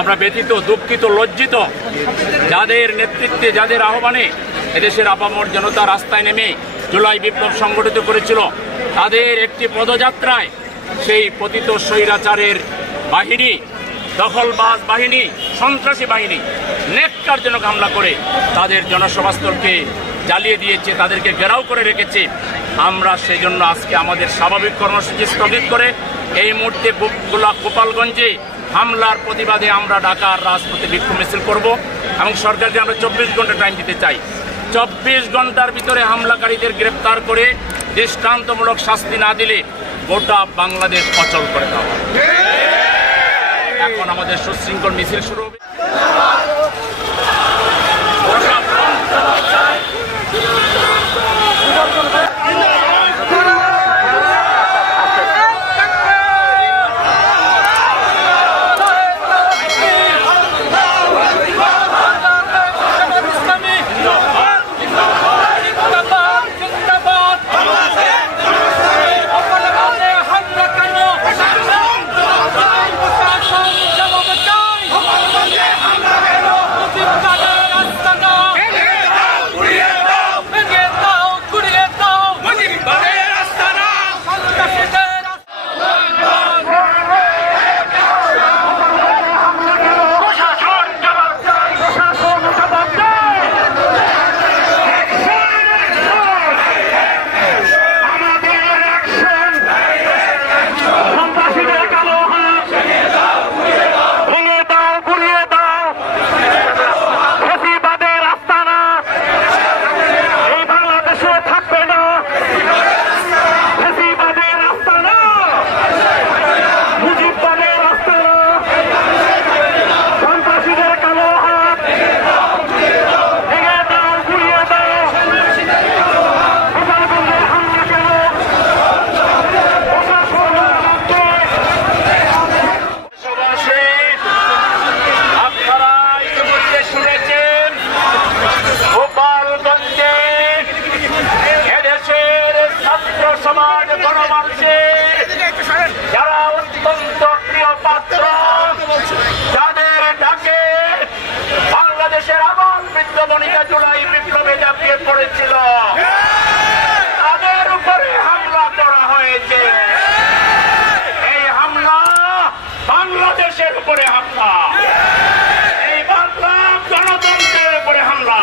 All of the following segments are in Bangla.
আমরা ব্যথিত, দুঃখিত, লজ্জিত। যাদের নেতৃত্বে, যাদের আহ্বানে এদেশের আপামর জনতা রাস্তায় নেমে জুলাই বিপ্লব সংগঠিত করেছিল, তাদের একটি পদযাত্রায় সেই পতিত স্বৈরাচারের বাহিনী, দখলবাজ বাহিনী, সন্ত্রাসী বাহিনী নেককারজনক হামলা করে তাদের জনসভাস্থলকে জ্বালিয়ে দিয়েছে, তাদেরকে ঘেরাও করে রেখেছে। আমরা সেই জন্য আজকে আমাদের স্বাভাবিক কর্মসূচি স্থগিত করে এই মুহূর্তে গোপালগঞ্জে হামলার প্রতিবাদে আমরা ঢাকার রাজপথে বিক্ষোভ মিছিল করব এবং সরকারকে আমরা 24 ঘন্টা টাইম দিতে চাই। 24 ঘন্টার ভিতরে হামলাকারীদের গ্রেপ্তার করে দৃষ্টান্তমূলক শাস্তি না দিলে গোটা বাংলাদেশ অচল করে দেওয়া হবে। এখন আমাদের সুশৃঙ্খল মিছিল শুরু হবে। যারা অত্যন্ত প্রিয় পাত্র, যাদের ডাকে বাংলাদেশের আমল বৃদ্ধ বনিতা জুলাই বিপ্লবে ঝাঁপিয়ে পড়েছিল, তাদের উপরে হামলা করা হয়েছে। এই হামলা বাংলাদেশের উপরে হামলা, এই বাংলা গণতন্ত্রের উপরে হামলা।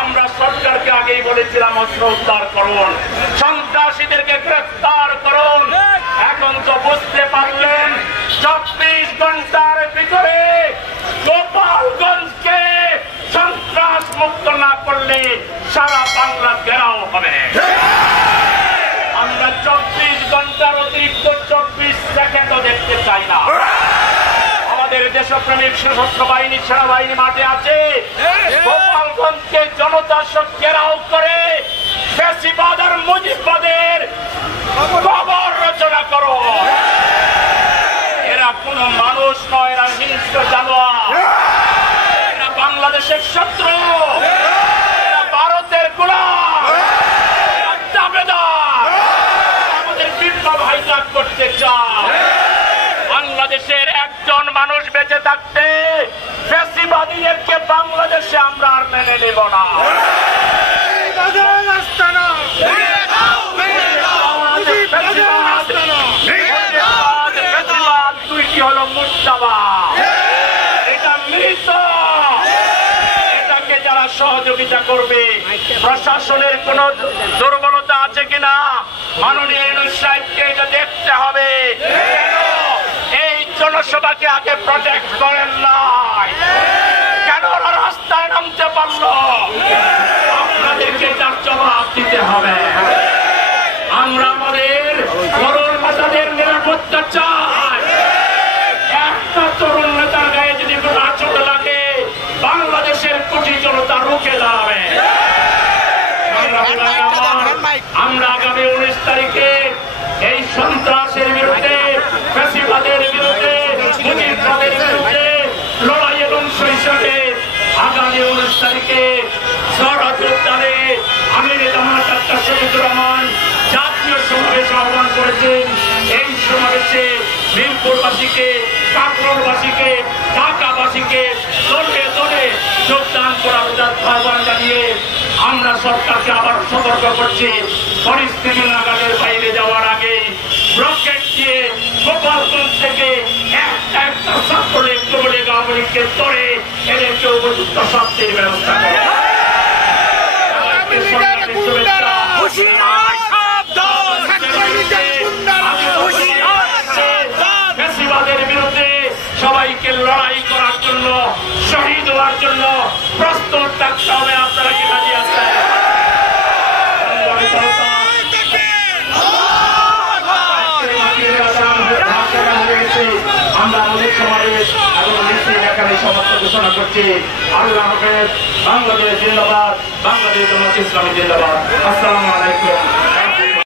আমরা সরকারকে আগেই বলেছিলাম অস্ত্র উদ্ধার করুন, সন্ত্রাসীদেরকে গ্রেফতার করুন। এখন তো বুঝতে পারলেন 24 ঘন্টার ভিতরে গোপালগঞ্জকে সন্ত্রাস মুক্ত না করলে সারা বাংলা ঘেরাও হবে। আমরা 24 ঘন্টার অতিরিক্ত 24 সেকেন্ডও দেখতে চাই না। আমাদের দেশপ্রেমিক সশস্ত্র বাহিনী, সেনাবাহিনী মাঠে আছে। গোপালগঞ্জকে জনতা ঘেরাও করে ফ্যাসিবাদ আর মুজিববাদের কবর রচনা করো। এরা কোন মানুষ নয়, এরা হিংস্র জানোয়ার, এরা বাংলাদেশের শত্রু, এরা ভারতের গোলাম, এরা দাবেদার, আমাদের বিপ্লব হাইজ্যাক করতে চায়। বাংলাদেশের একজন মানুষ বেঁচে থাকতে ফ্যাসিবাদীদেরকে বাংলাদেশে আমরা আর মেনে নেব না। দুইটি হলো মুর্দাবাদ, এটা মৃত। এটাকে যারা সহযোগিতা করবে, প্রশাসনের কোন দুর্বলতা আছে কিনা মাননীয় ইউনূস সাহেবকে এটা দেখতে হবে। এই জনসভাকে আগে প্রটেক্ট করেন নাই, কেন রাস্তায় নামতে পারলো? আপনাদেরকে তার জবাব দিতে হবে। আমরা আমাদের তরুণ নেতাদের নিরাপত্তা চাই। একটা তরুণ নেতার গায়ে যদি কোনো আঁচড় লাগে, বাংলাদেশের কোটি জনতা রুখে দাঁড়াবে। আমরা আগামী 19 তারিখে এই সন্ত্রাসের বিরুদ্ধে, ফ্যাসিবাদের বিরুদ্ধে, মুজিববাদের বিরুদ্ধে লড়াইয়ের অংশ হিসাবে আগামী 19 তারিখে সরহদ উদ্যানে আমির জামাত ডাক্তার শহীদুর রহমান জাতীয় সমাবেশ আহ্বান করেছেন। এই সমাবেশে মিরপুরবাসীকে, কাকরবাসীকে আমরা সরকারকে আবার সতর্ক করছি, পরিস্থিতি নাগালের বাইরে যাওয়ার আগে রকেট দিয়ে গোপালগঞ্জ থেকে একটা ছাত্রলীগ যুবলীগ আওয়ামী লীগকে ধরে এদেরকে উপযুক্ত শাস্তির ব্যবস্থা করে। ফ্যাসিবাদের বিরুদ্ধে সবাইকে লড়াই করার জন্য, শহীদ হওয়ার জন্য প্রস্তুত থাকতে হবে। আপনারা কি রাজি আছেন? আমরা আমাদের সমাবেশ এবং মিছিল এখানে সমাপ্ত ঘোষণা করছি। আল্লাহ হাফেজ। বাংলাদেশ জিন্দাবাদ, বাংলাদেশ জামাত ইসলামী জিন্দাবাদ। আসসালামু আলাইকুম।